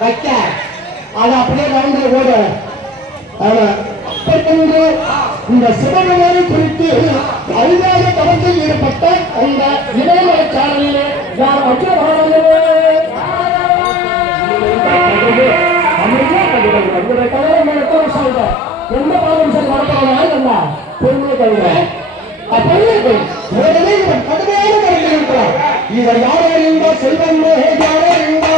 வைக்க அது அப்படியே ரவுண்டில் போடு. இந்த சிவபெருமானை குறித்து அறிவாத தவத்தில் ஈடுபட்ட அந்த இணையமலை சாலையிலே யார் எந்த பாவம் சார் நடத்தவனா பெருமை கழுவேன் கடுமையான கருத்து இருக்கிறார். இதை யாரோ இருந்தா செல்வன் யாரோ இருந்தா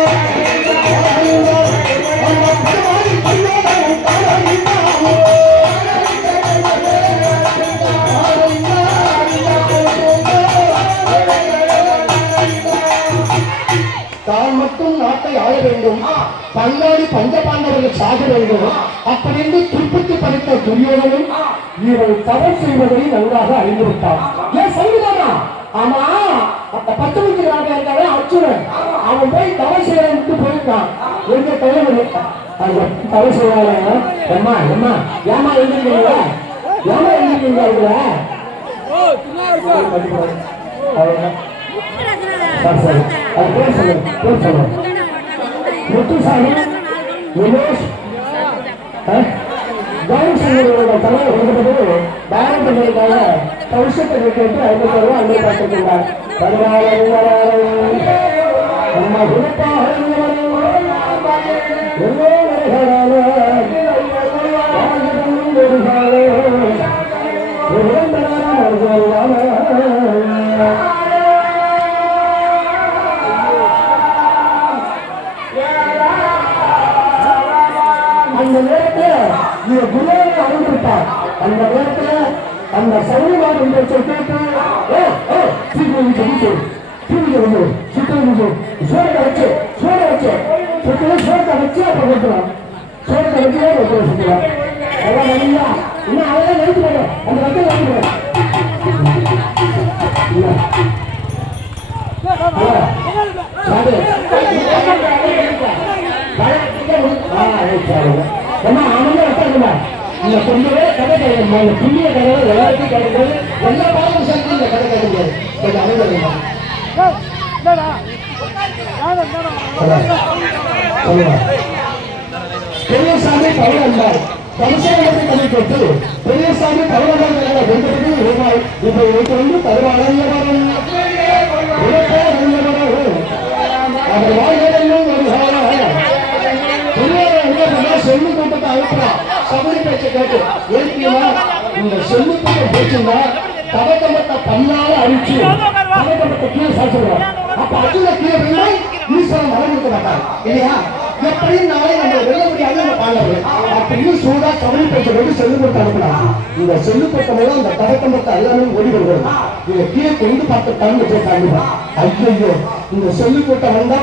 தான் மட்டும் நாட்டை ஆள வேண்டும், பல்லாடி பஞ்சபாண்டவர்கள் சாக வேண்டும் அப்படின்னு துன்புத்தி படித்த துரியோதனும் இவன் தவறு செய்வதை நன்றாக அறிந்துவிட்டான். ஏன் சங்கீதானா? ஆமா, அந்த 10 மணிக்கு இருக்காவே அர்ஜுனன் அவன் போய் தவறு செய்ய விட்டு போயிருக்கான். எங்க தலைவர் தவறு செய்வாங்க. எம்மா எம்மா ஏமா எழுந்திருக்கீங்க, ஏமா எழுந்திருக்கீங்க? முத்துசாமி கவனிசங்களோட தலைவர் கொடுக்கப்பட்டு பாரதத்திற்காக கௌஷத்தை கேட்டு 50 ரூபாய் அங்கே பார்த்துருக்கிறார். நம்ம குறிப்பாக அந்த நேரத்தில் குருவை அறிந்திருப்பார். அந்த நேரத்தில் அந்த சௌரியவான் என்று சொல்லிட்டு சோழத்தை வச்சு சோழத்தை வச்சு அப்புறம் கொடுக்கலாம். சோழத்தை வச்சு சுற்றுலாம். அதான் நல்லா இன்னும் அதையே நிறுத்துவாங்க. அந்த வகையில் வாங்கிடுவாங்க. நீங்க கொஞ்சமே கதை கிடையாது. புண்ணிய கதை எல்லாருக்கும் கிடைக்கிறது. எல்லா பாவம் சேர்த்து இந்த கதை கிடைக்காது. கொஞ்சம் அனுபவம் பெரியசாமி பரவந்தார் கம்சனத்தை கதை கேட்டு பெரியசாமி பரவந்தார் வென்றதுக்கு ரூபாய் இப்ப இவருக்கு வந்து தருவாளர் அவர் வாழ்க்கையிலும் ஒரு சொல்லு கூட்டத்தை அனுப்புறான். சபரி பேச்சை கேட்டு ஏற்கனவே இந்த சொல்லு கூட்டம் பேச்சுன்னா தவக்கமத்தை பல்லால அழிச்சு தவக்கமத்தை கீழே சாப்பிடுவார். அப்ப அதுல கீழே போய் ஈஸ்வரன் மரம் கொடுக்க மாட்டார் இல்லையா? எப்படி நாளை நம்ம வெல்ல முடியாது நம்ம பாடல் அப்படின்னு சூடா சபரி பேச்சை கொண்டு சொல்லு கூட்டம் அனுப்புறாங்க. இந்த சொல்லு கூட்டம் எல்லாம் அந்த தவக்கமத்தை எல்லாமே ஓடி வருவாங்க. இதை கீழே கொண்டு பார்த்து கலந்து போட்டாங்க. ஐயோ இந்த சொல்லு கூட்டம் வந்தா